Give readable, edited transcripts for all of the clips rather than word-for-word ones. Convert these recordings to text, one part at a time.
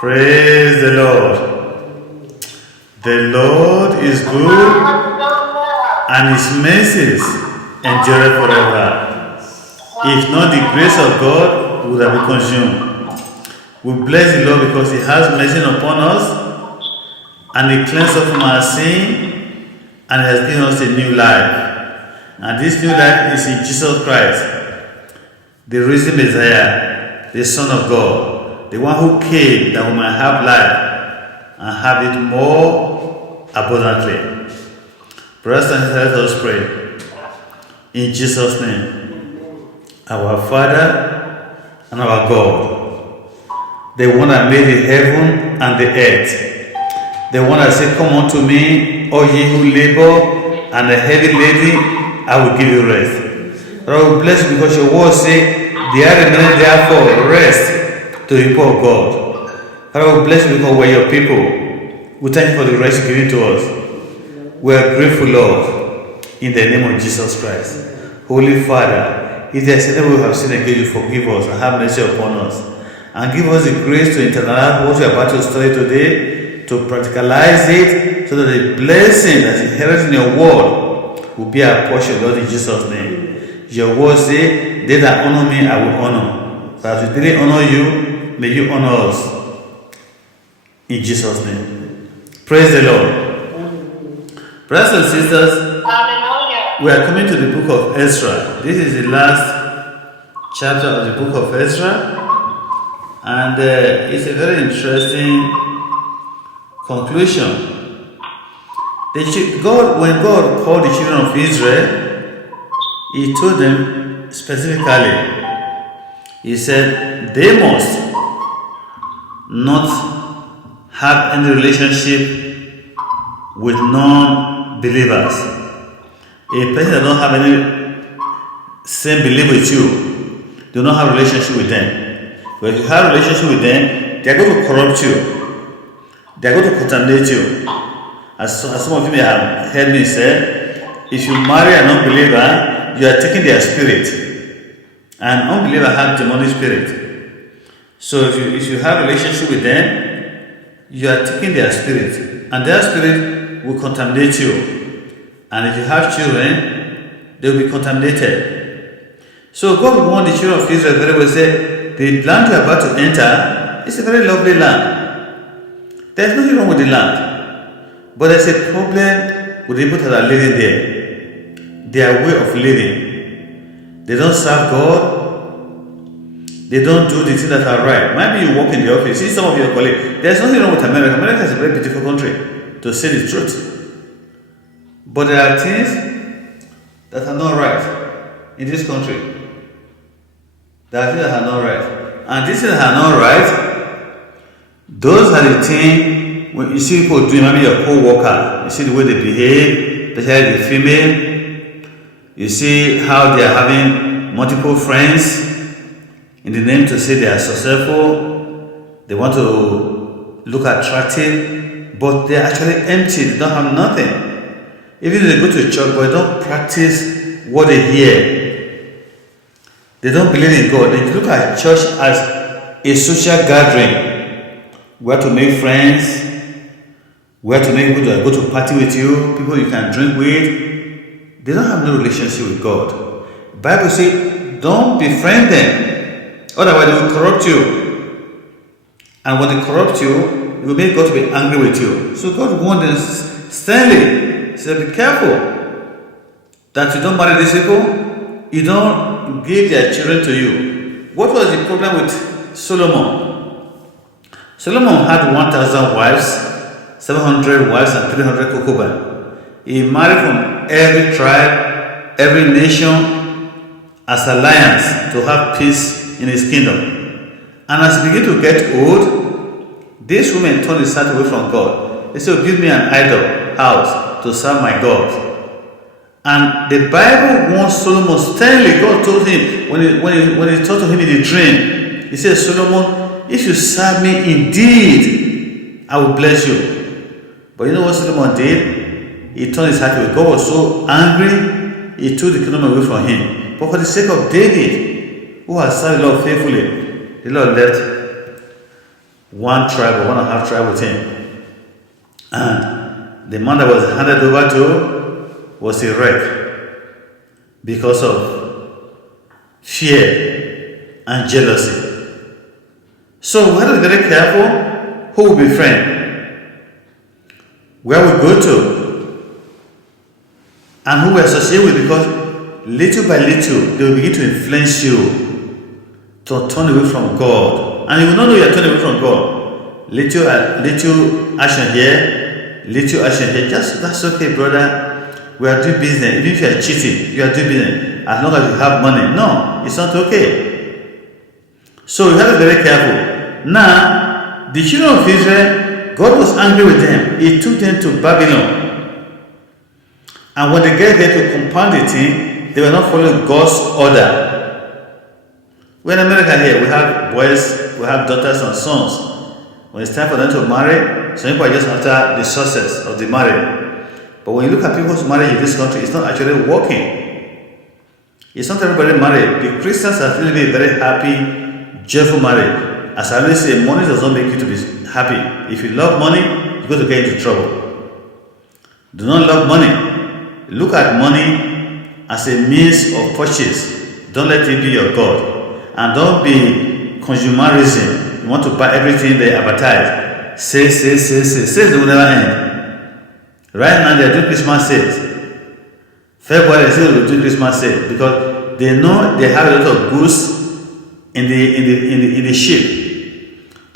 Praise the Lord. The Lord is good and his mercies endure forever. If not the grace of God, we would have been consumed. We bless the Lord because he has mercy upon us and he cleansed us from our sin and has given us a new life. And this new life is in Jesus Christ, the risen Messiah, the Son of God, the one who came that we might have life and have it more abundantly. Brothers and sisters, let us pray. In Jesus' name, our Father and our God, the one that made the heaven and the earth, the one that said, "Come unto me, all ye who labor and are heavy laden, I will give you rest." Lord, we bless you because your word says, "There remaineth therefore rest to the people of God." Lord, we bless you because we're your people. We thank you for the rest given to us. We are grateful, Lord, in the name of Jesus Christ. Holy Father, if there is anything we have sinned against you, forgive us and have mercy upon us. And give us the grace to internalize what we are about to study today, to practicalize it, so that the blessing that is inherent in your word will be our portion, Lord, in Jesus' name. Your word says, "They that honor me, I will honor." But as we didn't honor you, may you honor us. In Jesus' name. Praise the Lord. Brothers and sisters, we are coming to the book of Ezra. This is the last chapter of the book of Ezra. And it's a very interesting conclusion. When God called the children of Israel, he told them specifically, he said, they must not have any relationship with non-believers. A person that don't have any same belief with you, do not have a relationship with them. But if you have a relationship with them, they are going to corrupt you. They are going to contaminate you. As some of you may have heard me say, if you marry an unbeliever, you are taking their spirit. An unbeliever has demonic spirit. So if you have a relationship with them, you are taking their spirit. And their spirit will contaminate you. And if you have children, they will be contaminated. So God warned the children of Israel very well, say, the land you are about to enter is a very lovely land. There is nothing wrong with the land. But there's a problem with the people that are living there. Their way of living. They don't serve God. They don't do the things that are right. Maybe you work in the office, see some of your colleagues. There's nothing wrong with America. America is a very beautiful country, to say the truth. But there are things that are not right in this country. There are things that are not right. And these things that are not right, those are the things when you see people doing, maybe your co-worker, you see the way they behave, especially the female, you see how they are having multiple friends in the name to say they are successful, they want to look attractive, but they are actually empty, they don't have nothing. Even if they go to church, but they don't practice what they hear. They don't believe in God. They look at church as a social gathering, where to make friends, where to make people to go to party with you, people you can drink with. They don't have no relationship with God. The Bible says, don't befriend them, otherwise they will corrupt you. And when they corrupt you, it will make God to be angry with you. So God warned them sternly. He said, be careful that you don't marry these people, you don't give their children to you. What was the problem with Solomon? Solomon had 1,000 wives, 700 wives, and 300 concubines. He married from every tribe, every nation, as alliance to have peace in his kingdom. And as he began to get old, these women turned his heart away from God. They said, give me an idol house to serve my God. And the Bible warns Solomon sternly. God told him, when he talked to him in the dream, he said, Solomon, if you serve me indeed, I will bless you. But you know what Solomon did? He turned his heart away. God was so angry, he took the kingdom away from him. But for the sake of David, who has served the Lord faithfully, the Lord left one tribe or 1.5 tribe with him. And the man that was handed over to was a wreck because of fear and jealousy. So we have to be very careful who we befriend, where we go to, and who we associate with, because little by little they will begin to influence you to turn away from God. And you will not know you are turning away from God. Little action here, little action here. Just that's okay, brother. We are doing business. Even if you are cheating, you are doing business. As long as you have money. No, it's not okay. So you have to be very careful. Now, the children of Israel, God was angry with them. He took them to Babylon. And when they get there to compound the thing, they were not following God's order. We're in America here, we have boys, we have daughters and sons. When it's time for them to marry, some people are just after the success of the marriage. But when you look at people's marriage in this country, it's not actually working. It's not everybody married. The Christians are really very happy, joyful marriage. As I always say, money does not make you to be happy. If you love money, you're going to get into trouble. Do not love money. Look at money as a means of purchase. Don't let it be your God. And don't be consumerism. You want to buy everything they advertise. Sales will never end. Right now they are doing Christmas sales. February they still will do Christmas sales because they know they have a lot of goods in the ship.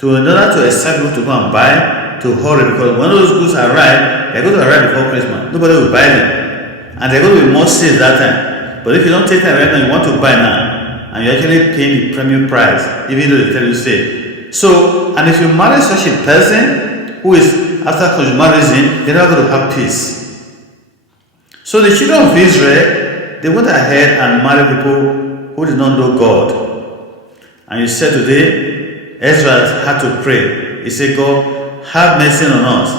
In order to excite people to go and buy, to hurry, because when those goods arrive, they're going to arrive before Christmas. Nobody will buy them. And they're going to be more sales that time. But if you don't take time right now, you want to buy now, and you're actually paying the premium price, even though they tell you sale. So, and if you marry such a person who is after consumerism, they're not going to have peace. So the children of Israel, they went ahead and married people who did not know God. And you said today, Ezra had to pray. He said, God, have mercy on us,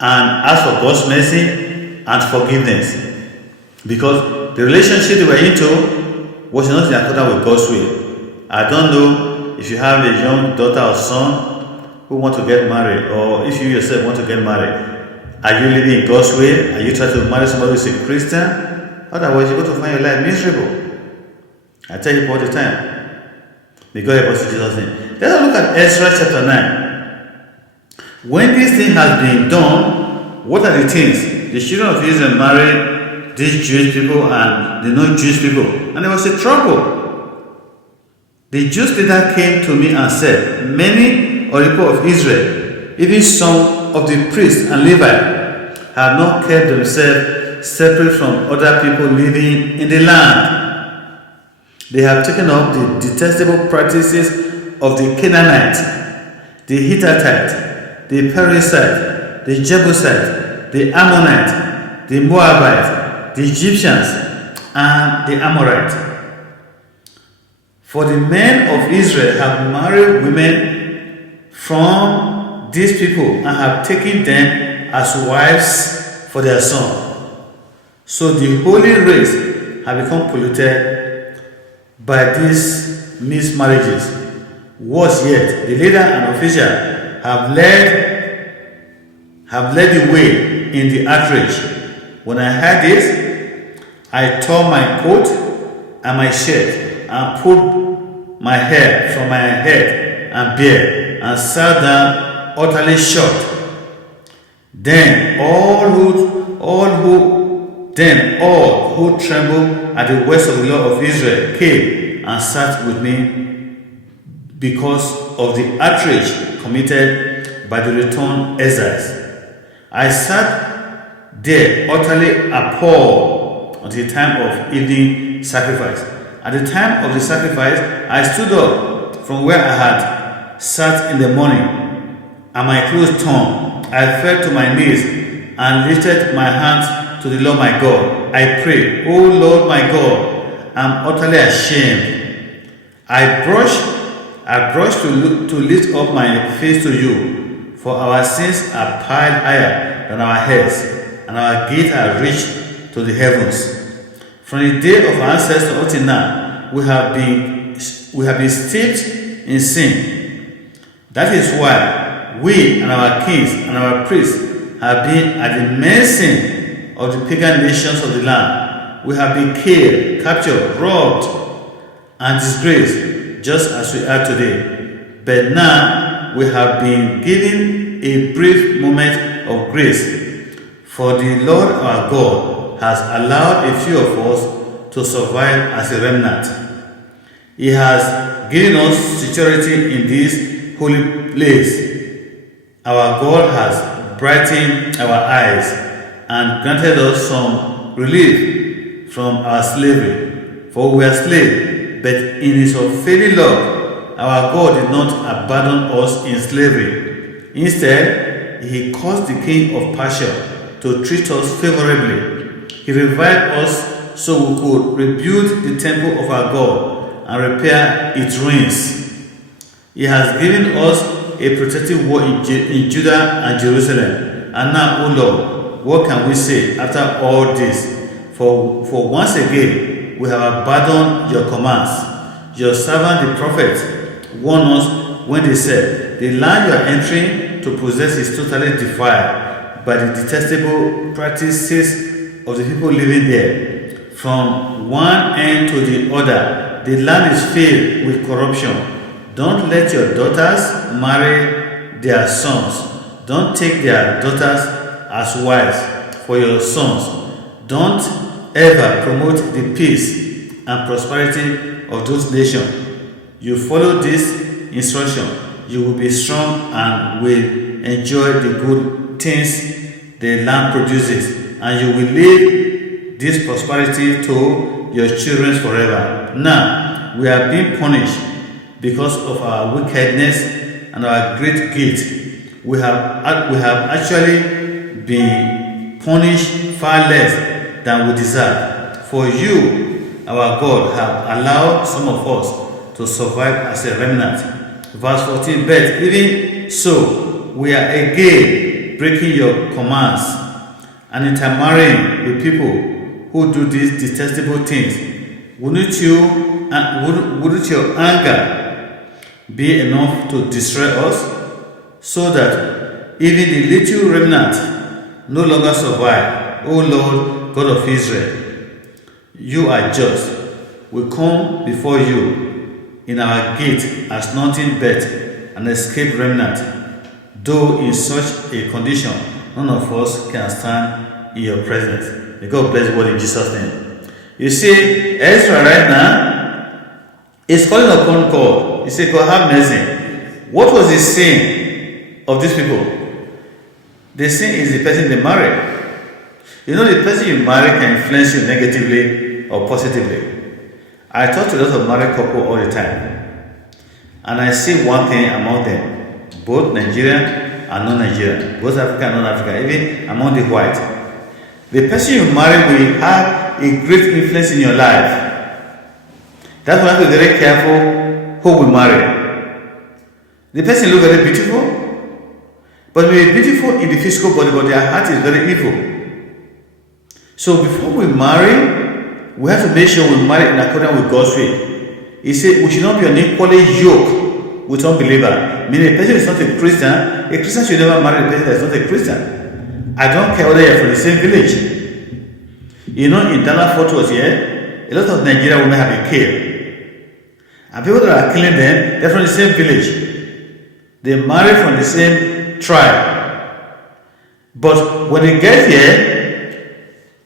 and ask for God's mercy and forgiveness. Because the relationship they were into was not in accordance with God's will. I don't know if you have a young daughter or son who want to get married, or if you yourself want to get married. Are you living in God's way? Are you trying to marry somebody who is a Christian? Otherwise, you're going to find your life miserable. I tell you all the time. May God help us in Jesus' name. Let us look at Ezra chapter 9. When this thing has been done, what are the things? The children of Israel married these Jewish people and the non-Jewish people. And there was a trouble. The Jews leader came to me and said, many of the people of Israel, even some of the priests and Levites, have not kept themselves separate from other people living in the land. They have taken up the detestable practices of the Canaanite, the Hittite, the Perizzite, the Jebusite, the Ammonite, the Moabite, the Egyptians, and the Amorite. For the men of Israel have married women from these people and have taken them as wives for their son. So the holy race have become polluted by these mismarriages. Worse yet, the leader and official have led the way in the outrage. When I heard this, I tore my coat and my shirt and pulled my hair from my head and beard and sat down utterly shocked. Then all who trembled at the words of the Lord of Israel came and sat with me because of the outrage committed by the returned exiles. I sat there utterly appalled until the time of evening sacrifice. At the time of the sacrifice, I stood up from where I had sat in the morning, and my clothes torn. I fell to my knees and lifted my hands to the Lord my God. I prayed, O Lord my God, I'm utterly ashamed. I brushed to lift up my face to you, for our sins are piled higher than our heads, and our guilt are reached to the heavens. From the day of our ancestors until now, we have been steeped in sin. That is why we and our kings and our priests have been at the mercy of the pagan nations of the land. We have been killed, captured, robbed, and disgraced, just as we are today. But now we have been given a brief moment of grace, for the Lord our God has allowed a few of us to survive as a remnant. He has given us security in this holy place. Our God has brightened our eyes and granted us some relief from our slavery. For we are slaves, but in His unfailing love, our God did not abandon us in slavery. Instead, He caused the king of Persia to treat us favorably. He revived us so we could rebuild the temple of our God and repair its ruins. He has given us a protective wall in Judah and Jerusalem. And now, O Lord, what can we say after all this? For once again, we have abandoned your commands. Your servant the prophet warned us when they said, the land you are entering to possess is totally defiled by the detestable practices of the people living there. From one end to the other, the land is filled with corruption. Don't let your daughters marry their sons. Don't take their daughters as wives for your sons. Don't ever promote the peace and prosperity of those nations. You follow this instruction, you will be strong and will enjoy the good things the land produces, and you will leave this prosperity to your children forever. Now, we are being punished because of our wickedness and our great guilt. We have actually been punished far less than we deserve. For you, our God, have allowed some of us to survive as a remnant. Verse 14, but even so, we are again breaking your commands and intermarrying with people who do these detestable things. Wouldn't your anger be enough to destroy us, so that even the little remnant no longer survive? O Lord, God of Israel, you are just. We come before you in our gate as nothing but an escaped remnant, though in such a condition none of us can stand in your presence. May God bless the word in Jesus' name. You see, Ezra right now is calling upon God. He said, God, have mercy. What was the sin of these people? The sin is the person they marry. You know, the person you marry can influence you negatively or positively. I talk to a lot of married couples all the time, and I see one thing among them, both Nigerian and non-Nigerian, both African and non-African, even among the white. The person you marry will have a great influence in your life. That's why you have to be very careful who we marry. The person looks very beautiful, but may be beautiful in the physical body, but their heart is very evil. So before we marry, we have to make sure we marry in accordance with God's will. He said we should not be unequally yoked with unbeliever. Meaning a person is not a Christian should never marry a person that is not a Christian. I don't care whether you're from the same village. You know, in Dallas Fort Worth here, a lot of Nigerian women have been killed. And people that are killing them, they're from the same village. They marry from the same tribe. But when they get here,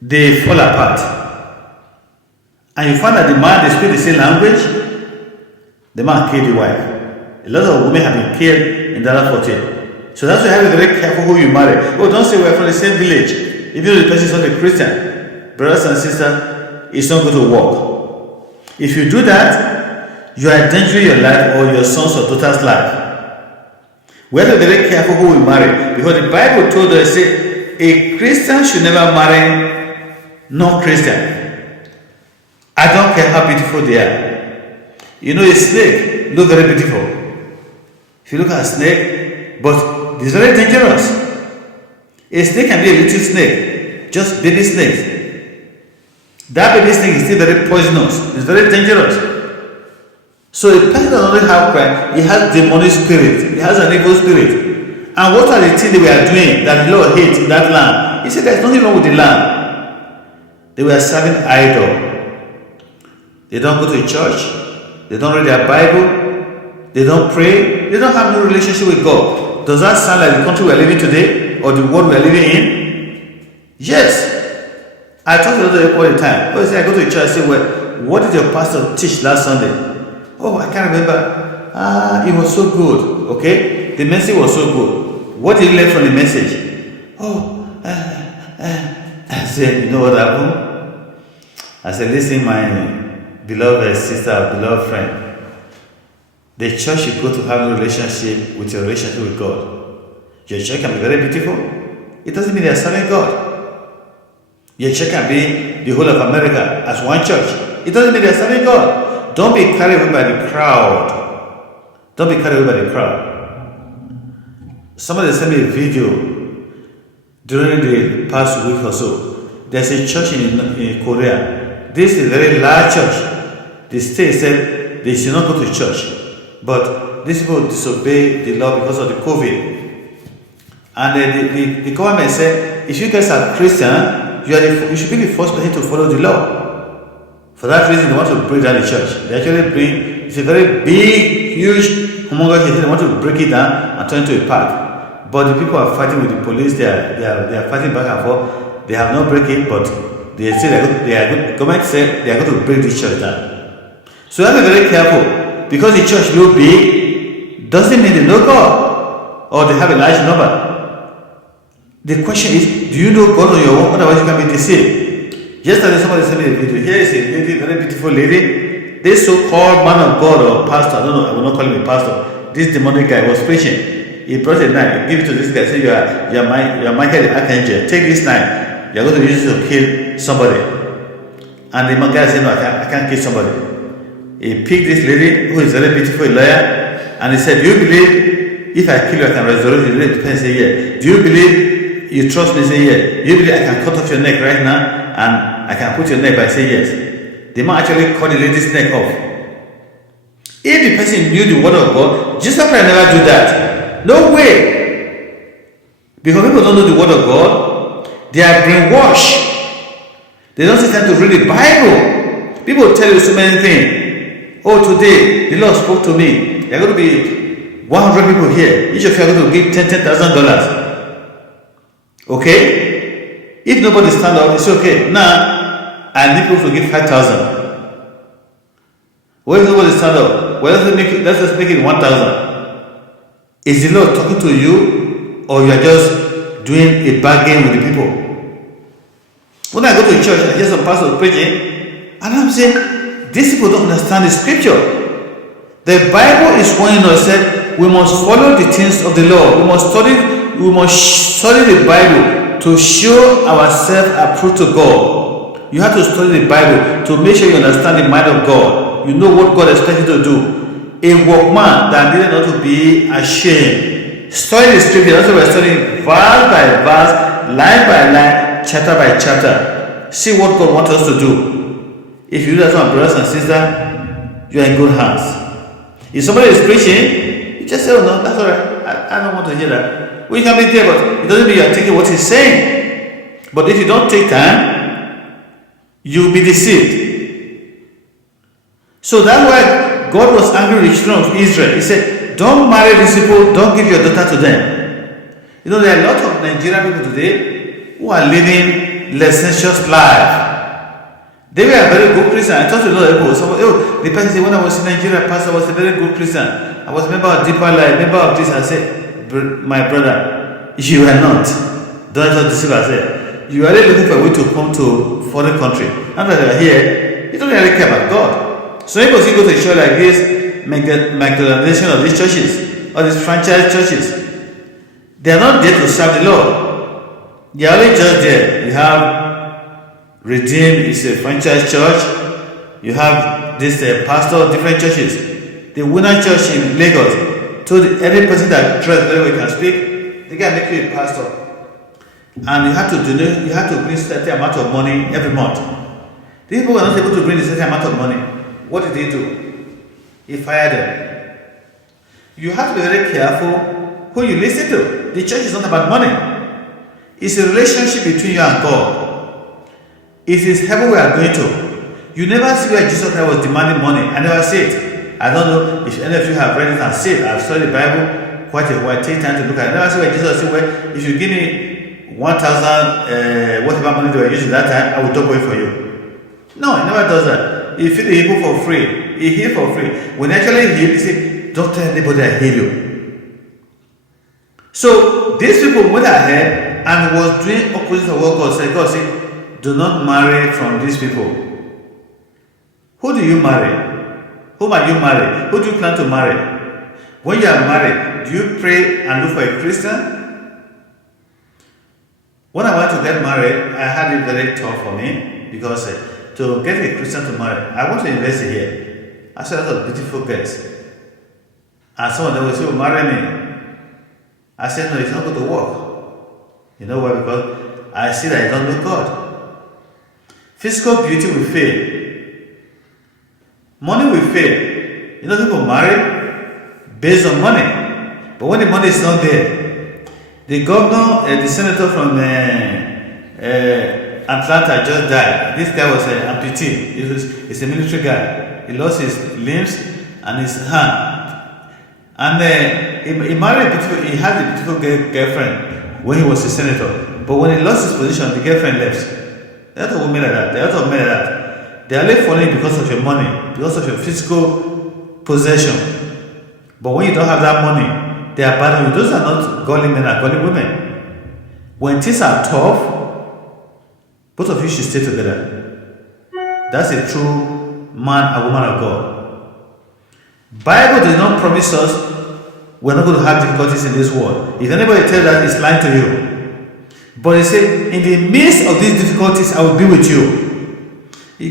they fall apart. And you find that the man, they speak the same language, the man killed the wife. A lot of women have been killed in Dallas Fort Worth. So that's why you have to be very careful who you marry. Oh, don't say we're from the same village. If you know the person is not a Christian, brothers and sisters, it's not going to work. If you do that, you are endangering your life or your son's or daughter's life. We have to be very careful who we marry, because the Bible told us, say, a Christian should never marry non-Christian. I don't care how beautiful they are. You know, a snake looks very beautiful. If you look at a snake, but it's very dangerous. A snake can be a little snake, just baby snakes. That baby snake is still very poisonous. It's very dangerous. So a person does not have Christ, he has demonic spirit, he has an evil spirit. And what are the things they were doing that the Lord hates in that land? He said there's nothing wrong with the land. They were serving idol. They don't go to church, they don't read their Bible, they don't pray, they don't have no relationship with God. Does that sound like the country we are living today or the world we are living in? Yes. I talk to other people all the time. Oh, say I go to church, I say, well, what did your pastor teach last Sunday? Oh, I can't remember. It was so good. Okay? The message was so good. What did you learn from the message? Oh, I said, you know what happened? I said, listen, my beloved sister, beloved friend. The church you go to have a relationship with your relationship with God. Your church can be very beautiful. It doesn't mean they are serving God. Your church can be the whole of America as one church. It doesn't mean they are serving God. Don't be carried away by the crowd. Don't be carried away by the crowd. Somebody sent me a video during the past week or so. There's a church in Korea. This is a very large church. The state said they should not go to church. But these people disobey the law because of the COVID. And the government said, if you guys are Christian, you should be the first person to follow the law. For that reason, they want to break down the church. They actually it's a very big, huge, humongous church. They want to break it down and turn it into a park. But the people are fighting with the police. They are fighting back and forth. They have not break it, but they say the government said they are going to break this church down. So you have to be very careful. Because the church will big, doesn't mean they know God or they have a large number. The question is, do you know God on your own? Otherwise, you can be deceived. Yesterday, somebody sent me a video. Here is a lady, very beautiful lady. This so-called man of God or pastor, I don't know, I will not call him a pastor. This demonic guy was preaching. He brought a knife, give it to this guy, say, you are Michael the Archangel. Take this knife. You are going to use it to kill somebody. And the guy said, no, I can't kill somebody. He picked this lady, who is very beautiful, a lawyer, and he said, do you believe if I kill you, I can resurrect you? The person said, yeah. Do you believe you trust me? Say, yeah. Do you believe I can cut off your neck right now? And I can put your neck by saying yes. The man actually cut the lady's neck off. If the person knew the word of God, Jesus Christ never do that. No way. Because people don't know the word of God, they are brainwashed. They don't take time to read the Bible. People tell you so many things. Oh, today the Lord spoke to me. There are going to be 100 people here. Each of you are going to give $10,000. Okay? If nobody stand up, it's okay. Now, I need people to give 5,000. Well, if nobody stand up, well, let's just make it 1,000. Is the Lord talking to you, or you are just doing a bargain with the people? When I go to church and I hear some pastors preaching, and I'm saying, these people don't understand the scripture. The Bible is warning us that we must follow the things of the Lord. We must study the Bible to show ourselves approved to God. You have to study the Bible to make sure you understand the mind of God. You know what God expects you to do. A workman that needed not to be ashamed. Study the scripture. That's why we're studying verse by verse, line by line, chapter by chapter. See what God wants us to do. If you do that, my brothers and sisters, you are in good hands. If somebody is preaching, you just say, oh no, that's alright. I don't want to hear that. We can be there, but it doesn't mean you are taking what he's saying. But if you don't take time, you'll be deceived. So that's why God was angry with the children of Israel. He said, don't marry these people, don't give your daughter to them. You know, there are a lot of Nigerian people today who are living licentious life. They were a very good Christian. I talked to a lot of people. The person said, when I was in Nigeria, pastor, I was a very good Christian. I was a member of Deeper Life, member of this. I said, my brother, you are not. Don't deceive yourself. You are really looking for a way to come to foreign country. Now that you are here, you don't really care about God. So people go to a church like this, make the McDonaldization of these churches, or these franchise churches. They are not there to serve the Lord. They are only just there. You have Redeemed, it's a franchise church. You have this pastor, different churches. The Winner Church in Lagos. So every person that dressed very well can speak, they can make you a pastor. And you have to donate, you have to bring a certain amount of money every month. These people were not able to bring a certain amount of money. What did they do? He fired them. You have to be very careful who you listen to. The church is not about money. It's a relationship between you and God. It is heaven we are going to. You never see where Jesus Christ was demanding money. I never see it. I don't know if any of you have read it and seen it. I've studied the Bible quite a while. Take time to look at it. I never see where Jesus said, well, if you give me 1,000, whatever money they were using that time, I will double it for you. No, he never does that. He feed the people for free. He healed for free. When actually healed, he said, don't tell anybody I heal you. So these people went ahead and was doing opposite of what God said. God said, do not marry from these people. Who do you marry? Whom are you married? Who do you plan to marry? When you are married, do you pray and look for a Christian? When I went to get married, I had it very tough for me because to get a Christian to marry, I want to invest here. I saw a lot of beautiful girls. And some of them will say, marry me. I said, no, it's not going to work. You know why? Because I see that I don't know God. Physical beauty will fade. Money will fade. You know, people marry based on money. But when the money is not there, the governor, the senator from Atlanta just died. This guy was an amputee. He's a military guy. He lost his limbs and his hand. And he married he had a beautiful girlfriend when he was a senator. But when he lost his position, the girlfriend left. There are a lot of women like that. There are a lot of men like that. They are only falling because of your money, because of your physical possession. But when you don't have that money, they abandon you. Those are not godly men, are godly women. When things are tough, both of you should stay together. That's a true man and woman of God. Bible does not promise us we're not going to have difficulties in this world. If anybody tells that, it's lying to you. But he said, in the midst of these difficulties, I will be with you.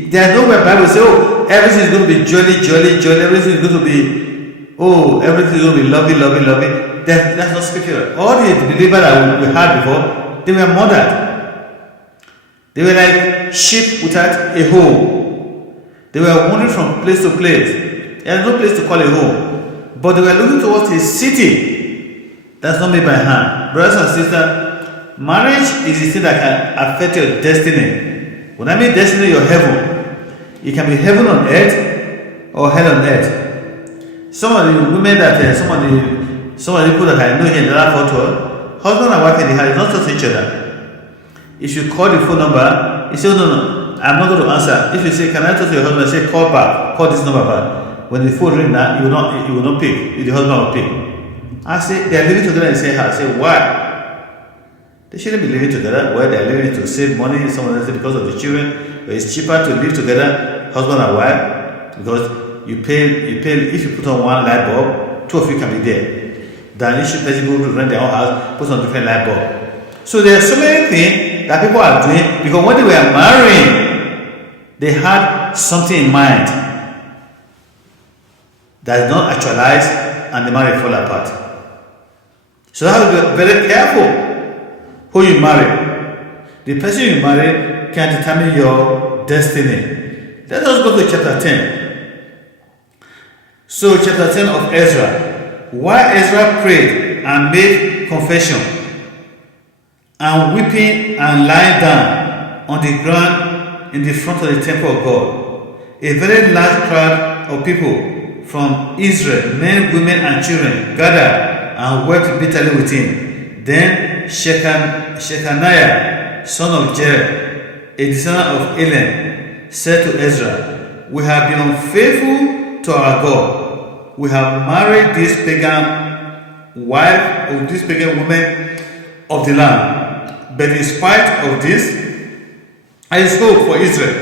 There is nowhere Bible says, oh, everything is going to be jolly, jolly, jolly. Everything is going to be, oh, everything is going to be lovely, lovely, lovely. That's not scripture. All the believers that we had before, they were murdered. They were like sheep without a home. They were wandering from place to place. There is no place to call a home. But they were looking towards a city that's not made by hand. Brothers and sisters, marriage is the thing that can affect your destiny. When I mean destiny, your heaven. It can be heaven on earth or hell on earth. Some of the women that, some of the people that I know here in the last photo, husband and wife in the house, not talk to each other. If you call the phone number, he says, no, I'm not going to answer. If you say, can I talk to your husband, say, call back, call this number back. When the phone rings now, you will not pick. The husband will pick. I say, they are living together in the same house. I say, why? They shouldn't be living together. Where they are living to save money, someone else because of the children. But it's cheaper to live together, husband and wife, because you pay. If you put on one light bulb, two of you can be there. Than if you pay people to rent their own house, put on different light bulb. So there are so many things that people are doing because when they were marrying, they had something in mind that is not actualized, and the marriage fall apart. So you have to be very careful who you marry. The person you marry can determine your destiny. Let us go to chapter 10. So chapter 10 of Ezra. While Ezra prayed and made confession and weeping and lying down on the ground in the front of the temple of God, a very large crowd of people from Israel, men, women, and children, gathered and wept bitterly with him. Then Shechaniah, son of Jair, a descendant of Elam, said to Ezra, we have been unfaithful to our God. We have married this pagan wife of this pagan woman of the land. But in spite of this, I hope for Israel.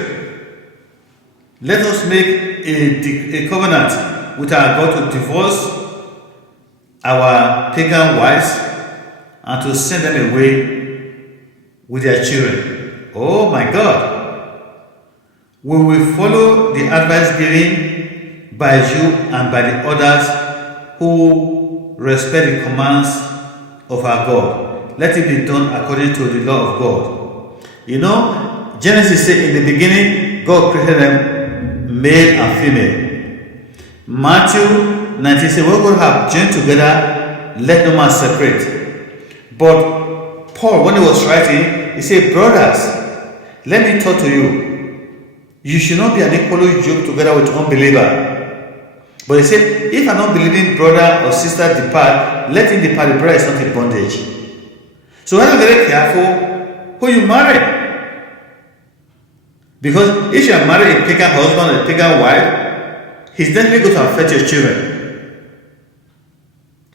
Let us make a covenant with our God to divorce our pagan wives and to send them away with their children. Oh my God! We will follow the advice given by you and by the others who respect the commands of our God. Let it be done according to the law of God. You know, Genesis says in the beginning, God created them male and female. Matthew 19 says, what God have joined together, let no man separate. But Paul, when he was writing, he said, brothers, let me talk to you. You should not be unequally yoked together with unbeliever. But he said, if an unbelieving brother or sister depart, let him depart. The brother is not in bondage. So when you're very careful who you marry. Because if you are married a pagan husband or a pagan wife, he's definitely going to affect your children.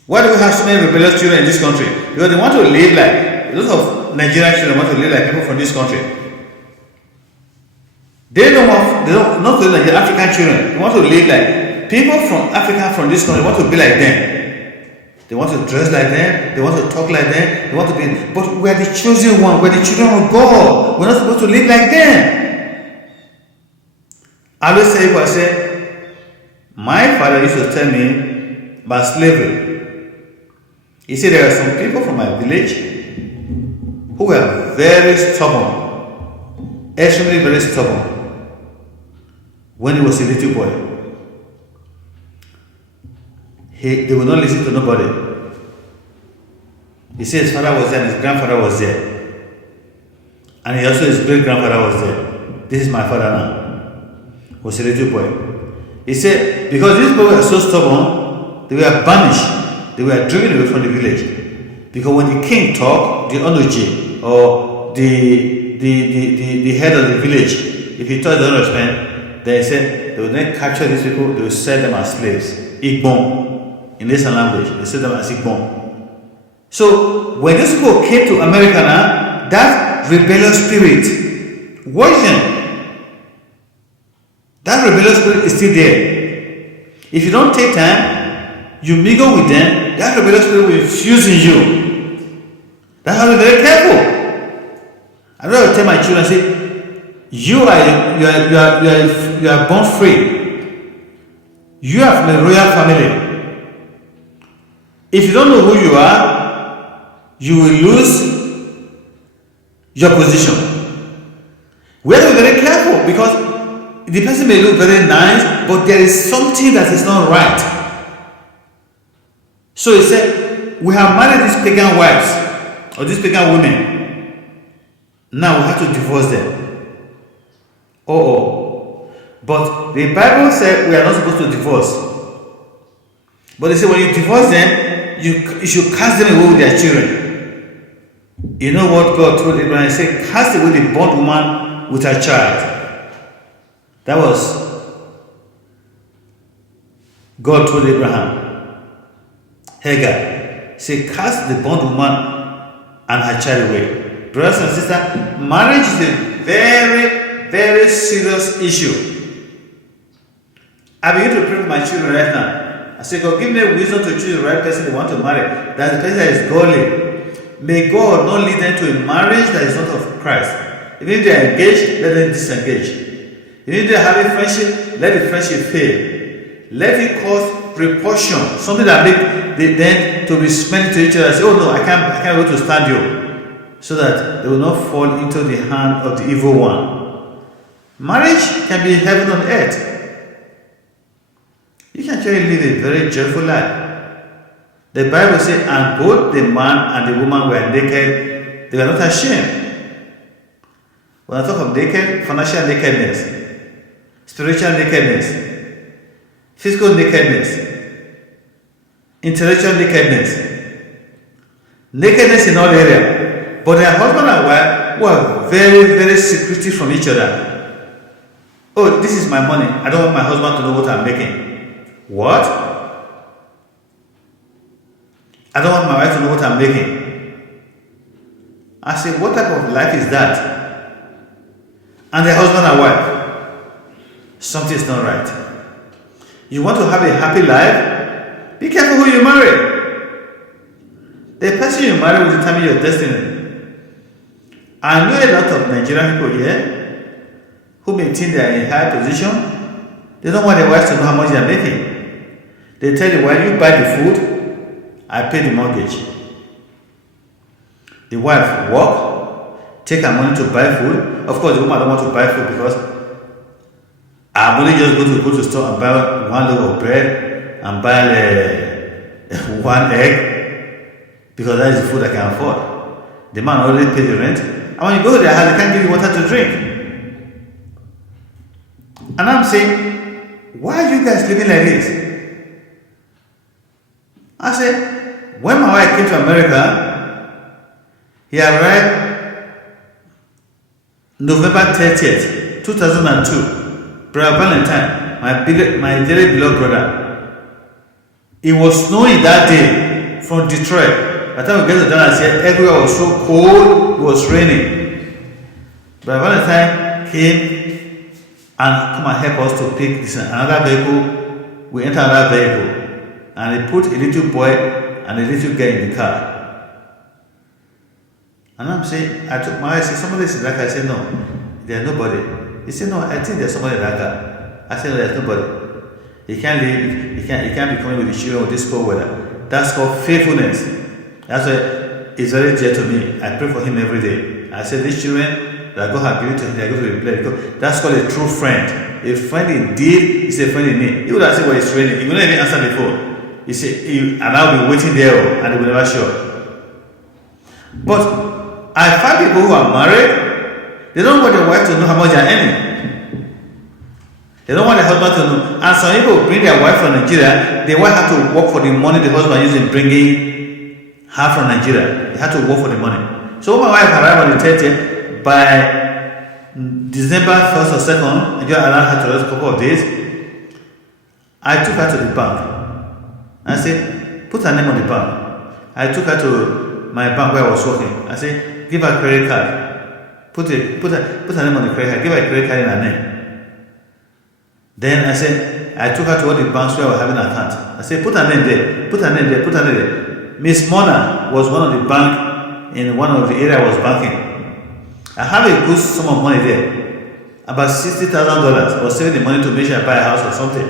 Why do we have so many rebellious children in this country? Because they want to live like, a lot of Nigerian children want to live like people from this country. They don't not to live like the African children. They want to live like people from Africa, from this country, want to be like them. They want to dress like them. They want to talk like them. They want to be. But we are the chosen one. We are the children of God. We're not supposed to live like them. I always say, I say, my father used to tell me about slavery. He said there are some people from my village who were very stubborn, extremely very stubborn. When he was a little boy, they would not listen to nobody. He said his father was there and his grandfather was there. And he also his great grandfather was there. This is my father now. Was a little boy. He said, because these people were so stubborn, they were banished. They were driven away from the village. Because when the king talked, the Onoji, or the head of the village, if he talked, they don't respond, they said they would then capture these people, they would sell them as slaves. Igbon. In this language, they said them as Igbon. So when these people came to America now, that rebellious spirit, watch them. That rebellious spirit is still there. If you don't take time, you mingle with them, that rebellious spirit will infuse in you. That's how to be very careful. I don't tell my children, say, you are born free. You are from a royal family. If you don't know who you are, you will lose your position. We have to be very careful because the person may look very nice, but there is something that is not right. So he said, we have married these pagan wives or these pagan women. Now we have to divorce them. But the Bible said we are not supposed to divorce. But they say when you divorce them, you should cast them away with their children. You know what God told Abraham? He said, cast away the bondwoman with her child. That was God told Abraham. Hagar, say, cast the bondwoman and her child away. Brothers and sisters, marriage is a very, very serious issue. I begin to pray for my children right now. I say, God, give them wisdom to choose the right person they want to marry. That the person that is godly. May God not lead them to a marriage that is not of Christ. Even if they are engaged, let them disengage. Even if they are having friendship, let the friendship fail. Let it cause repulsion, something that make them to be smelling to each other and say, oh no, I can't be able to stand you. So that they will not fall into the hand of the evil one. Marriage can be heaven on earth. You can actually live a very joyful life. The Bible says, and both the man and the woman were naked, they were not ashamed. When I talk of naked, financial nakedness, spiritual nakedness, physical nakedness, intellectual nakedness, nakedness in all areas. But their husband and wife were very, very secretive from each other. Oh, this is my money. I don't want my husband to know what I'm making. What? I don't want my wife to know what I'm making. I said, what type of life is that? And the husband and wife, something is not right. You want to have a happy life? Be careful who you marry. The person you marry will determine your destiny. I know a lot of Nigerian people here who may think they are in a high position. They don't want their wives to know how much they are making. They tell you, when you buy the food, I pay the mortgage. The wife work, take her money to buy food. Of course, the woman don't want to buy food because I'm only just going to go to the store and buy one loaf of bread and buy one egg because that is the food I can afford. The man already paid the rent. And when you go to their house, they can't give you water to drink. And I'm saying, why are you guys living like this? I said, when my wife came to America, he arrived November 30th, 2002. Brother Valentine, my dearly beloved brother. It was snowing that day from Detroit. By the time we get to Dallas here, everywhere was so cold, it was raining. Brother Valentine came and come and help us to pick another vehicle. We enter another vehicle and he put a little boy and a little girl in the car. And I'm saying, I took my eyes, I said, somebody is in that car. I said, no, there's nobody. He said, no, I think there's somebody in that car. I said, no, there's nobody. He can't leave, he can't be coming with the children with this cold weather. That's called faithfulness. That's why it's very dear to me. I pray for him every day. I said, these children that God has given to him, they are going to be blessed. That's called a true friend. A friend indeed is a friend in need. He would have said, well, it's raining. He would not even answer the phone. He said, and I'll be waiting there and they will never show up. But I find people who are married, they don't want their wife to know how much they are earning. They don't want their husband to know. And some people bring their wife from Nigeria, the wife have to work for the money the husband using bringing her from Nigeria. They have to work for the money. So when my wife arrived on the 30th, by December 1st or 2nd, I just allowed her to rest a couple of days. I took her to the bank. I said, put her name on the bank. I took her to my bank where I was working. I said, give her a credit card. Put her name on the credit card. Give her a credit card in her name. Then I said, I took her to all the banks where I was having an account. I said, put her name there. Put her name there. Put her name there. Miss Mona was one of the bank in one of the area I was banking. I have a good sum of money there, about $60,000. I was saving the money to make sure I buy a house or something.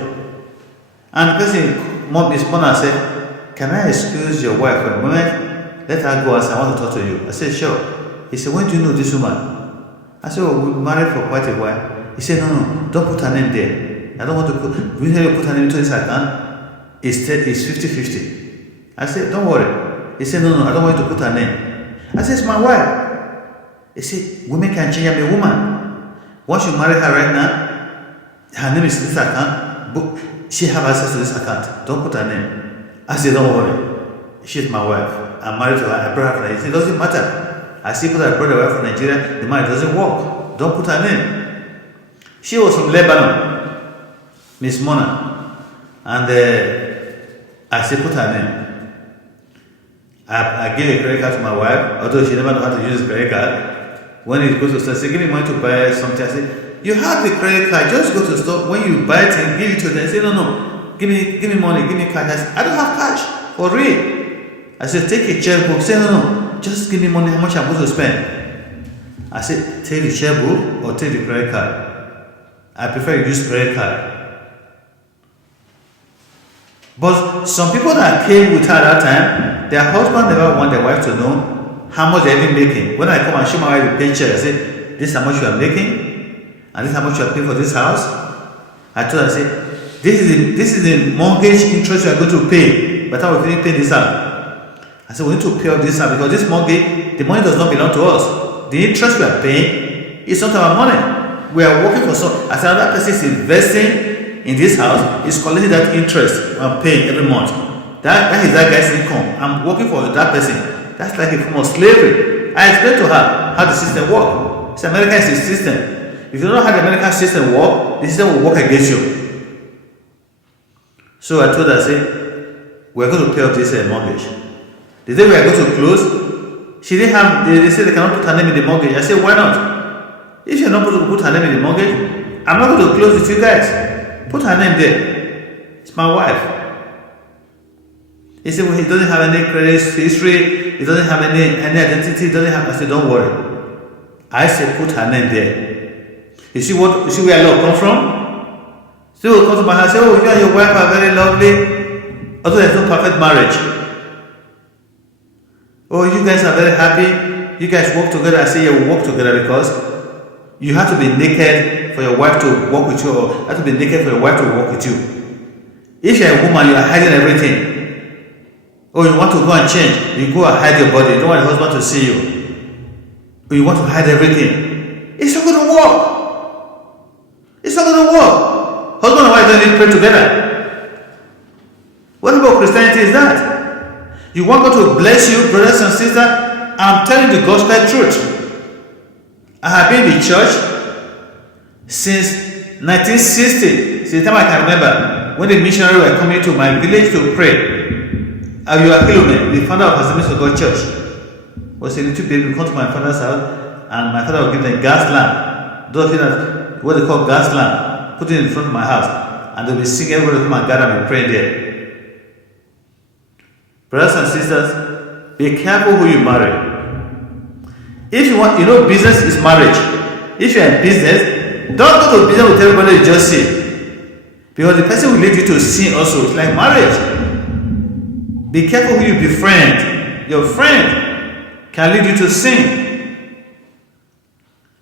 And the person, Miss Mona said, can I excuse your wife for a moment? Let her go outside. I want to talk to you. I said, sure. He said, when do you know this woman? I said, oh, we've been married for quite a while. He said, no, don't put her name there. I don't want to put, we need to put her name into this account. It's 50-50. I said, don't worry. He said, no, I don't want you to put her name. I said, it's my wife. He said, women can change. I'm a woman. Once you marry her right now, her name is in this account, but she have access to this account. Don't put her name. I said, don't worry. She's my wife. I'm married to her. I brought her from Nigeria. It doesn't matter. I see people that brought her wife from Nigeria, the man doesn't work. Don't put her name. She was from Lebanon, Miss Mona. And I said, put her name. I gave a credit card to my wife, although she never knew how to use the credit card. When it goes to the store, say, give me money to buy something. I said, you have the credit card, just go to the store. When you buy it, give it to them. I say, no, give me money, give me cash. I said, I don't have cash, for real. I said, take a checkbook. Say, no, just give me money, how much I'm going to spend. I said, take the checkbook or take the credit card. I prefer to use credit card. But some people that came with her at that time, their husband never want their wife to know how much they're even making. When I come and show my wife the paycheck, I say, this is how much you are making, and this is how much you are paying for this house. I told her, I said, this is the mortgage interest you are going to pay by the time we finish paying this house. I said, we need to pay off this house because this mortgage, the money does not belong to us. The interest we are paying is not our money. We are working for some. I said, another person is investing in this house, is collecting that interest I'm paying every month. That is that guy's income. I'm working for that person. That's like a form of slavery. I explained to her how the system works. America is a system. If you don't know how the American system works, the system will work against you. So I told her, I said, we're going to pay off this mortgage. The day we are going to close, she didn't have, they said they cannot put her name in the mortgage. I said, why not? If you're not going to put her name in the mortgage, I'm not going to close with you guys. Put her name there. It's my wife. He said, well, he doesn't have any credit history, he doesn't have any identity, he doesn't have. I said, don't worry. I said, put her name there. You see where love comes from? She will come to my house and say, oh, you and your wife are very lovely. Although there's no perfect marriage. Oh, you guys are very happy. You guys work together. I say, yeah, we work together because you have to be naked for your wife to walk with you, or you have to be naked for your wife to walk with you. If you're a woman, you are hiding everything. Or you want to go and change, you go and hide your body. You don't want your husband to see you. Or you want to hide everything. It's not going to work. It's not going to work. Husband and wife don't need to pray together. What about Christianity is that? You want God to bless you, brothers and sisters? I'm telling the gospel truth. I have been in the church since 1960, since the time I can remember, when the missionaries were coming to my village to pray. Ayuwa Kilome, the founder of Assemblies of God Church, was a little baby, come to my father's house, and my father would give them gas lamp. Those of you that what they call gas lamp, put it in front of my house, and they'll be singing, everybody come and gather and be praying there. Brothers and sisters, be careful who you marry. If you want, business is marriage. If you're in business, don't go to business with everybody you just see. Because the person will lead you to sin also. It's like marriage. Be careful who you befriend. Your friend can lead you to sin.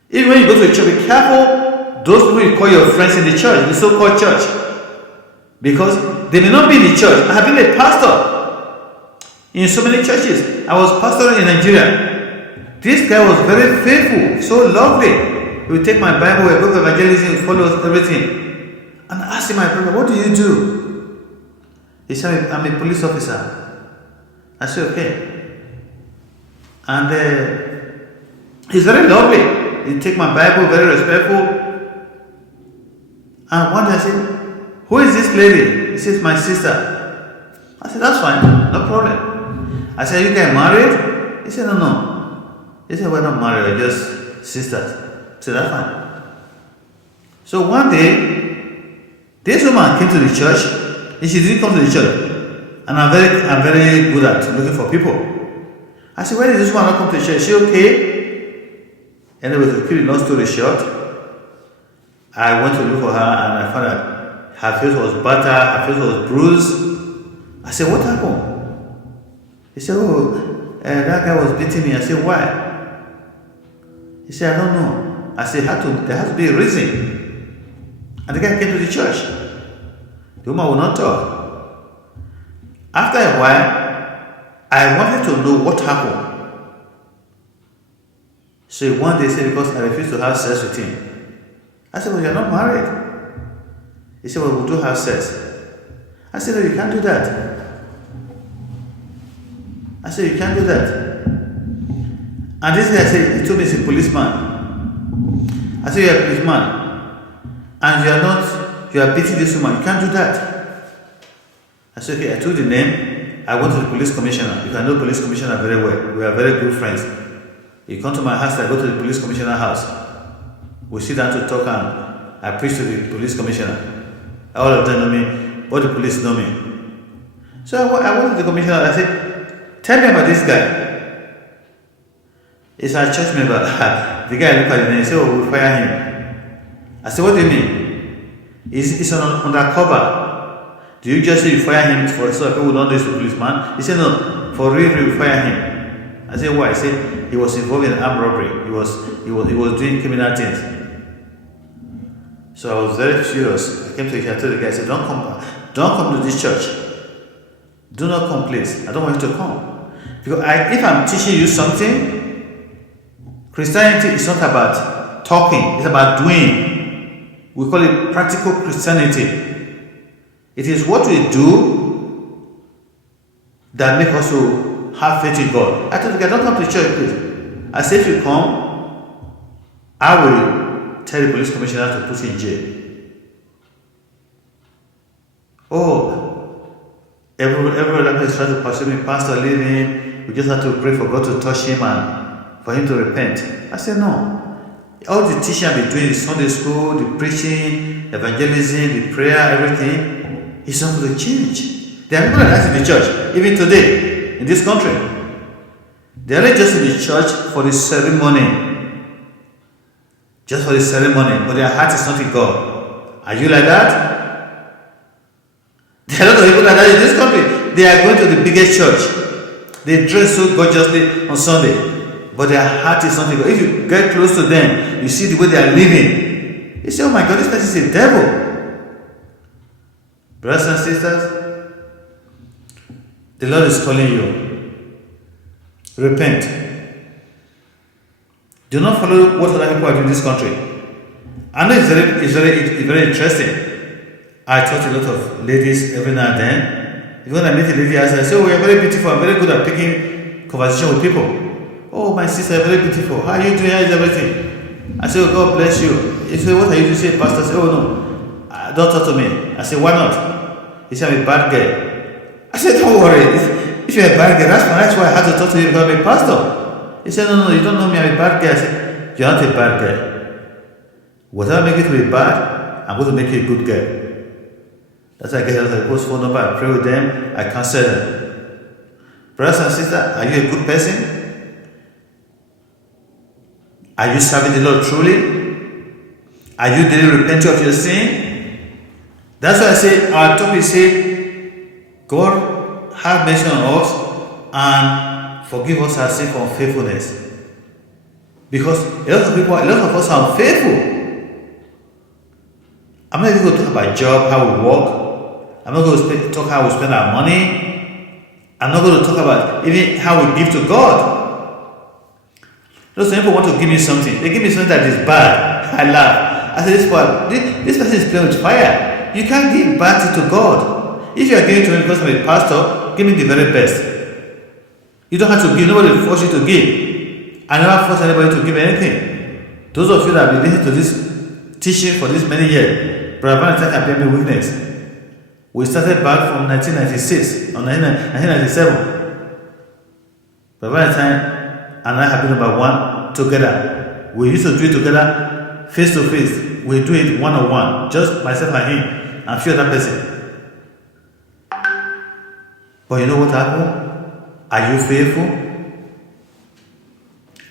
Even when you go to a church, be careful those people you call your friends in the church, the so-called church. Because they may not be in the church. I have been a pastor in so many churches. I was pastoring in Nigeria. This guy was very faithful, so lovely. He would take my Bible, a book of evangelism, follows everything. And I asked him, my brother, what do you do? He said, I'm a police officer. I said, okay. And he's very lovely. He take my Bible, very respectful. And one day I said, who is this lady? He says, my sister. I said, that's fine, no problem. I said, you guys married? He said, no. He said, we're not married, we're just sisters. I said, that's fine. So one day, this woman came to the church, and she didn't come to the church. And I'm very good at looking for people. I said, why did this woman not come to the church? Is she okay? Anyway, to keep the long story short, I went to look for her, and I found that her face was battered, her face was bruised. I said, what happened? He said, that guy was beating me. I said, why? He said, I don't know. I said, there has to be a reason. And the guy came to the church. The woman would not talk. After a while, I wanted to know what happened. So one day he said, because I refused to have sex with him. I said, well, you're not married. He said, well, we do have sex. I said, no, you can't do that. I said, you can't do that. And this guy said, he told me he's a policeman. I said, you're a policeman. And you are beating this woman. You can't do that. I said, okay, I told the name. I went to the police commissioner. You can know police commissioner very well. We are very good friends. He come to my house, I go to the police commissioner house. We sit down to talk and I preach to the police commissioner. All of them know me. All the police know me. So I went to the commissioner. I said, tell me about this guy. He's a church member. The guy looked at him and he said, oh, we'll fire him. I said, what do you mean? He's undercover. Do you just say you fire him for so people don't do this to policeman? He said, no, for real, you fire him. I said, why? He said, he was involved in armed robbery. He was doing criminal things. So I was very furious. I came to the church, I told the guy, I said, don't come to this church. Do not come, please. I don't want you to come. Because if I'm teaching you something, Christianity is not about talking, it's about doing. We call it practical Christianity. It is what we do that makes us to have faith in God. I told the guy, don't come to church, please. I said, if you come, I will tell the police commissioner to put you in jail. Oh, every other place tries to pursue me, pastor, leave him. We just have to pray for God to touch him and for him to repent. I said, no. All the teaching I've been doing, the Sunday school, the preaching, evangelism, the prayer, everything, is not going to change. There are people that are in the church, even today, in this country. They are not just in the church for the ceremony. Just for the ceremony, but their heart is not in God. Are you like that? There are a lot of people like that in this country. They are going to the biggest church. They dress so gorgeously on Sunday. but their heart is not in God. If you get close to them, you see the way they are living. You say, oh my God, this person is a devil. Brothers and sisters, the Lord is calling you. Repent. Do not follow what other people are doing in this country. I know it's very interesting. I talk to a lot of ladies every now and then. When I meet a lady, I say, oh, you're very beautiful. I'm very good at picking conversation with people. Oh, my sister, you're very beautiful. How are you doing? How is everything? I say, oh, God bless you. He said, what are you doing? Say, Pastor, I say, oh, no. Don't talk to me. I say, why not? He said, I'm a bad girl. I said, don't worry. If you're a bad girl, that's why I had to talk to you because I'm a pastor. He said, no, you don't know me. I'm a bad girl. I said, you're not a bad girl. Whatever make you to be bad, I'm going to make you a good girl. That's why I get a people's phone number. I pray with them. I counsel them. Brothers and sisters, are you a good person? Are you serving the Lord truly? Are you daily repenting of your sin? That's why I say our topic say, God have mercy on us and forgive us our sin from faithfulness. Because a lot of us are unfaithful. I'm not even going to talk about job, how we work. I'm not going to talk how we spend our money. I'm not going to talk about even how we give to God. Some people want to give me something. They give me something that is bad. I laugh. I say, this person is playing with fire. You can't give bad thing to God. If you are giving to me because I'm a pastor, give me the very best. You don't have to give. Nobody will force you to give. I never force anybody to give anything. Those of you that have been listening to this teaching for this many years, Brother Valentine can bear me witness. We started back from 1996 or 1997. Brother Valentine and I have been number one together. We used to do it together, face to face. We do it one-on-one, just myself and him, and few other person. But you know what happened? Are you faithful?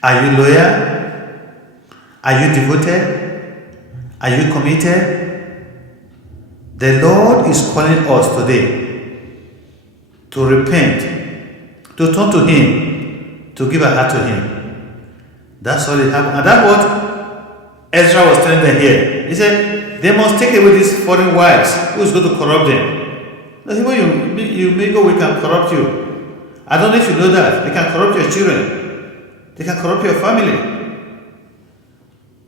Are you loyal? Are you devoted? Are you committed? The Lord is calling us today to repent, to turn to Him, to give a heart to Him. That's all it happened. And that's what Ezra was telling them here. He said, they must take away these foreign wives. Who is going to corrupt them? When you may go, we can corrupt you. I don't know if you know that. They can corrupt your children. They can corrupt your family.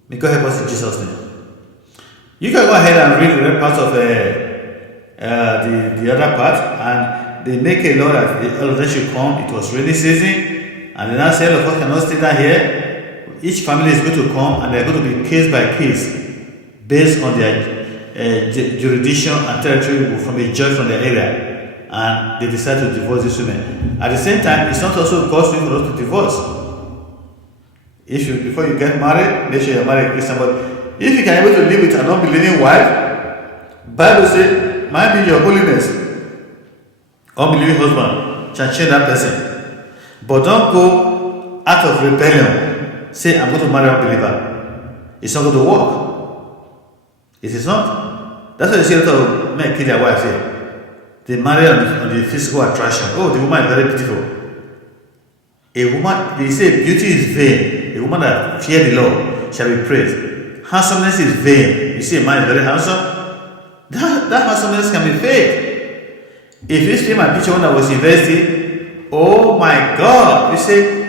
May God help us in Jesus' name. You can go ahead and read the red part of the other part, and they make a law that all of them should come. It was rainy season, and they now say all of us cannot stay down here. Each family is going to come, and they're going to be case by case based on their jurisdiction and territory from a judge from their area, and they decide to divorce these women. At the same time, it's not also God's will for us to divorce. Before you get married, make sure you're married a Christian. But if you can be able to live with an unbelieving wife, Bible says, might be your holiness. Unbelieving husband shall change that person. But don't go out of rebellion. Say, I'm going to marry an unbeliever. It's not going to work. It is not. That's why you see a lot of men kill their wives here. They marry on the physical attraction. Oh, the woman is very beautiful. A woman, they say beauty is vain. A woman that fears the Lord shall be praised. Handsomeness is vain. You see a man is very handsome. That handsomeness can be fake. If you see my picture when I was in university, oh my God, you say,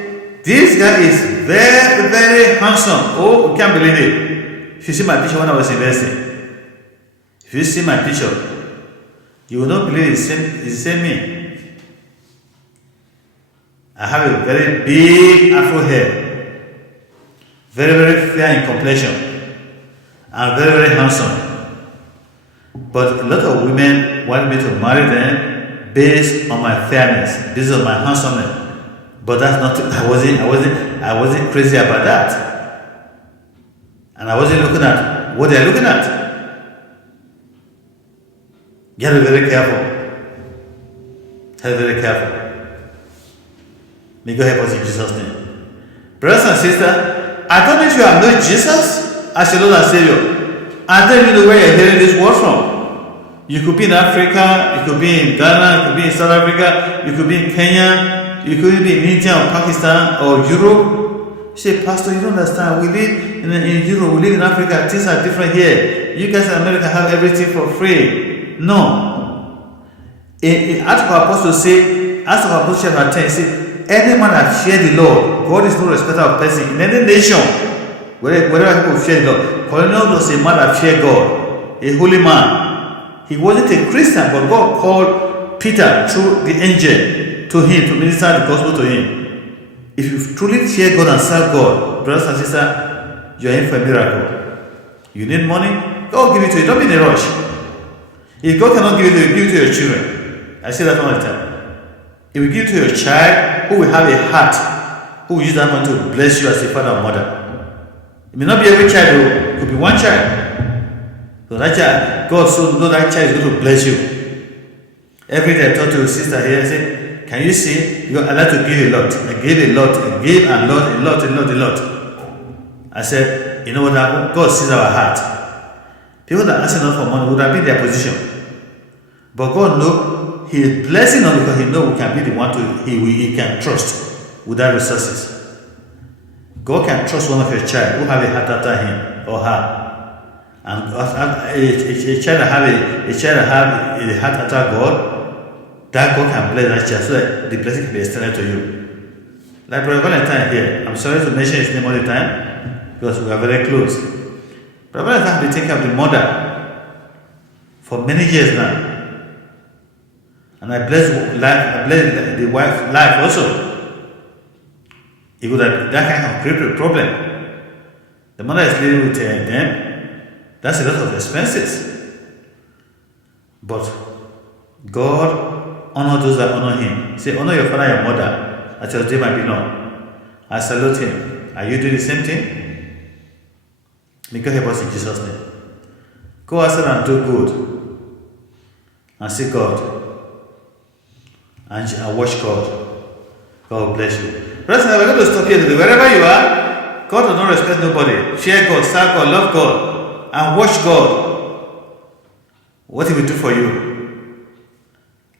this guy is very, very handsome. Oh, you can't believe it. If you see my picture when I was in university, if you see my picture, you will not believe it's the same me. I have a very big afro hair, very, very fair in complexion, and very, very handsome. But a lot of women want me to marry them based on my fairness, based on my handsomeness. But that's not. I wasn't crazy about that, and I wasn't looking at what they're looking at. You have to be very careful. Have to be very careful. May God help us in Jesus' name. Brothers and sisters, I don't know if you have known Jesus as your Lord and Savior. I don't even know where you're hearing this word from. You could be in Africa, you could be in Ghana, you could be in South Africa, you could be in Kenya, you could be in India or Pakistan or Europe. Say, Pastor, you don't understand. We live in Europe, we live in Africa, things are different here. You guys in America have everything for free. No. In Acts of Apostles say, Acts of Apostles chapter 10 say, any man that fear the Lord, God is no respecter of person. In any nation, wherever people fear the Lord, Cornelius was a man that feared God, a holy man. He wasn't a Christian, but God called Peter through the angel to him to minister the gospel to him. If you truly fear God and serve God, brothers and sisters, you are in for a miracle. You need money? God will give it to you. Don't be in a rush. If God cannot give it to you, give it to your children. I say that all the time. If you give it to your child who will have a heart, who will use that money to bless you as a father or mother. It may not be every child, though. It could be one child. So that child, God so know that child is going to bless you. Every day I talk to a sister here, I say, can you see? You are allowed to give a lot. I gave a lot. I gave a lot. I said, you know what happened? God sees our heart. People that are asking us for money would have been their position. But God knows He is blessing us because He knows we can be the one He can trust with our resources. God can trust one of your child who have a heart after him or her. And a child that have a heart after God, that God can bless that child so that the blessing can be extended to you. Like Brother Valentine here, I'm sorry to mention his name all the time because we are very close. Brother Valentine has been taking care of the mother for many years now. And I bless the wife's life also. It would have that kind of created a problem. The mother is living with them. That's a lot of expenses. But God honor those that honor Him. Say, honor your father and your mother, as your day might be known. I salute Him. Are you doing the same thing? May God help us in Jesus' name. Go outside and do good. And see God. And watch God. God will bless you. Brothers and sisters, we're going to stop here today. Wherever you are, God does not respect nobody. Fear God, serve God, love God, and watch God. What He will do for you.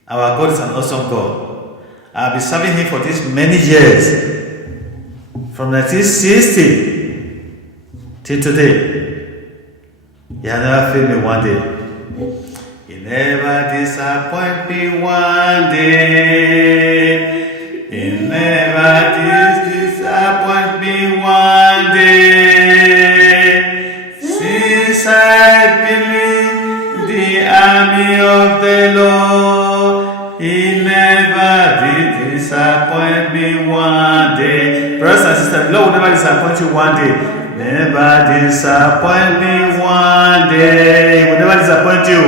Our God is an awesome God. I've been serving Him for these many years. From 1960 till today. He has never failed me one day. He never disappointed me one day. He never disappointed me one day. Since I believe the army of the Lord, He never did disappoint me one day. Brothers and sisters, the Lord will never disappoint you one day. Never disappoint me one day. He will never disappoint you.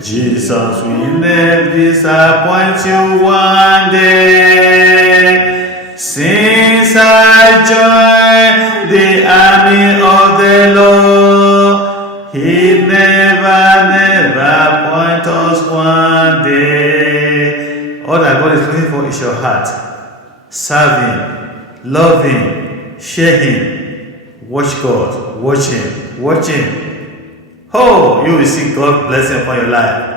Jesus will never disappoint you one day. Since I joined the army of the Lord, He never point us one day. All that God is looking for is your heart. Serve Him, love Him, share Him, watch God, watch Him. Oh, you will see God blessing upon your life.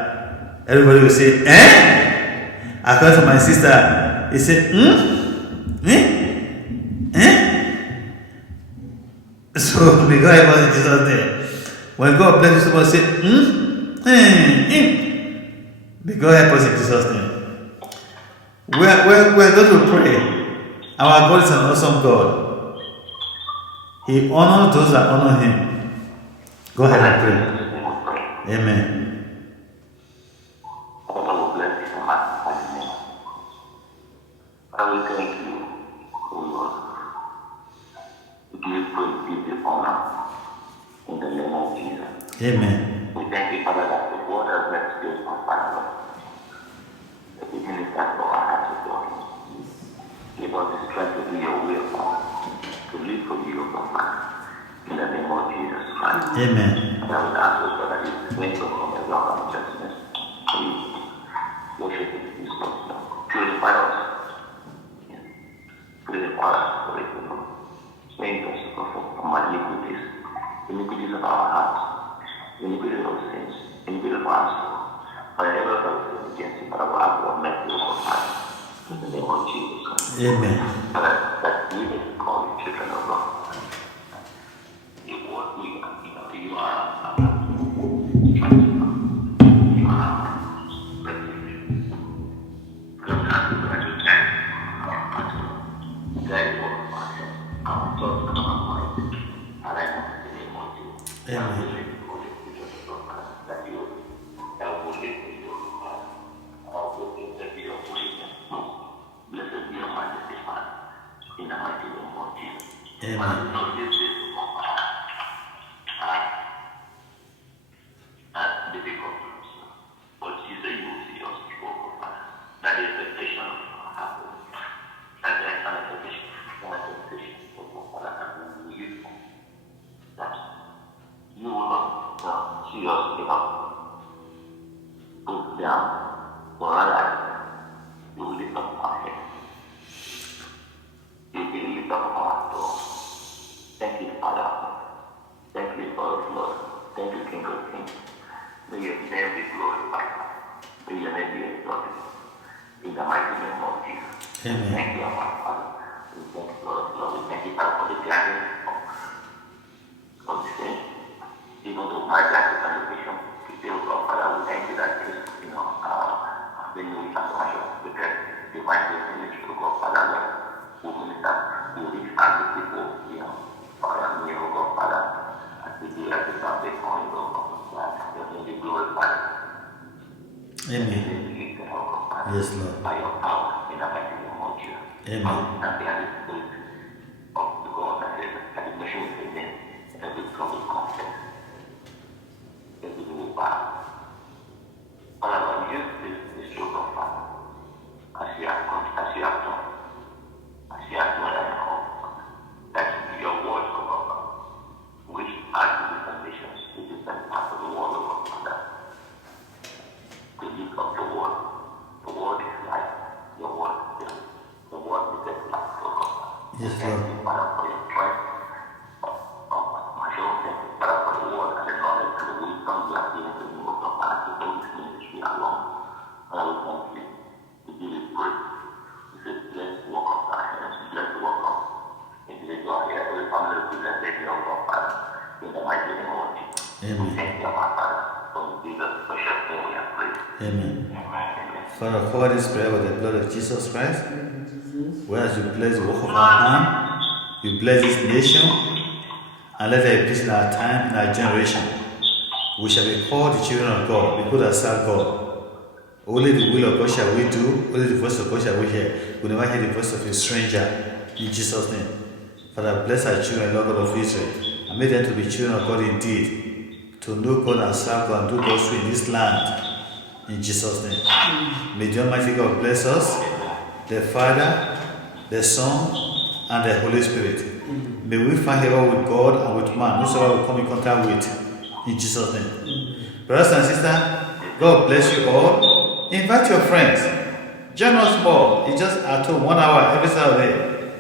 Everybody will say, eh? According to my sister, he said, So may God help us in Jesus' name. When God blesses you, somebody say, May God help us in Jesus' name. We're going to pray. Our God is an awesome God. He honors those that honor Him. Go ahead and pray. Amen. Father, we bless you and magnify your name. Father, we thank you, O Lord. We give you praise, we give you honor in the name of Jesus. Amen. We thank you, Father, that the word has met skills on fire, Lord. That we can lift up our hearts to God. Give us the strength to do your will, Lord. To live for you, Lord. In the name of Jesus Christ. Amen. And I would ask you, Lord, that you make us from the love and justice. Please worship in this Lord. Purify us. Purify us for it, Lord. Make us from our iniquities of our hearts, iniquities of sins, iniquities of our soul. Whatever that we sin against you, Father, we ask for mercy over us. In the name of Jesus Christ. Amen. Father, that we may call you children of Amen. That you help with it, blessed be your majesty, Father, in the mighty name of Jesus. Amen. Difficult, but you say you will see us before, Father. That is the expectation of our heart. That is an expectation, Father, and we use that you will not see us give up, put down, for our life. You will lift up our head. You will lift up our door. Thank you, Father. Thank you for the Lord. Thank you, King of Kings. May your name be glorified. May your name be exalted. In the mighty name of Jesus. Amen. Thank you, our Father. We thank you, Lord. We thank you, Father, for the gathering of the saints. Even though my life is salvation, we still, Father, we thank you that when you have to get divine blessing to God, Father, Lord, who minister, who reach out to people, Father, God, Father, as we do every Sunday morning, God, your name be glorified. Amen. Yes, Lord. By your power, in the mighty name of Jesus. Amen. And the Holy Spirit of the God that is at the mission of the name, every trouble confess, every new power. Father, Lord, use this stroke of Father, as you have done, and that your word, O God, which are the different nations, the different parts of the world, O God, Father, the use of the word. The word is life. Your word is death. The word is life, O God. Yes, Thank Lord. you, Father, for your choice of my soul. Thank you, Father, for the word and the knowledge and the wisdom you have given to me, O God, Father, to bring this ministry along. Father, we thank you. We give you praise. We say, bless the work of our hands. Bless the work of individual here. Every family represented here, O God, Father, in the mighty name of Jesus. Amen. Thank you, our Father, for Jesus' precious name we have prayed. Amen. Amen. Father, cover this prayer with the blood of Jesus Christ. Whereas you bless the work of our hand, you bless this nation, and let there be peace in our time, in our generation. We shall be called the children of God, people that serve God. Only the will of God shall we do, only the voice of God shall we hear. We never hear the voice of a stranger. In Jesus' name. Father, bless our children, Lord God of Israel, and make them to be children of God indeed, to know God and serve God and do God's will in this land. In Jesus' name. May the Almighty God bless us, the Father, the Son, and the Holy Spirit. May we find favor with God and with man, whosoever we come in contact with. In Jesus' name. Brothers and sisters, God bless you all. Invite your friends. Join us more. It's just at home, 1 hour every Saturday.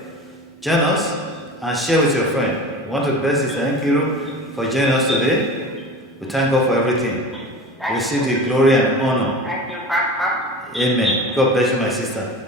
Join us and share with your friend. We want to bless Sister Nkiru for joining us today. We thank God for everything. We receive the glory and honor. Thank you, Pastor. Amen. God bless you, my sister.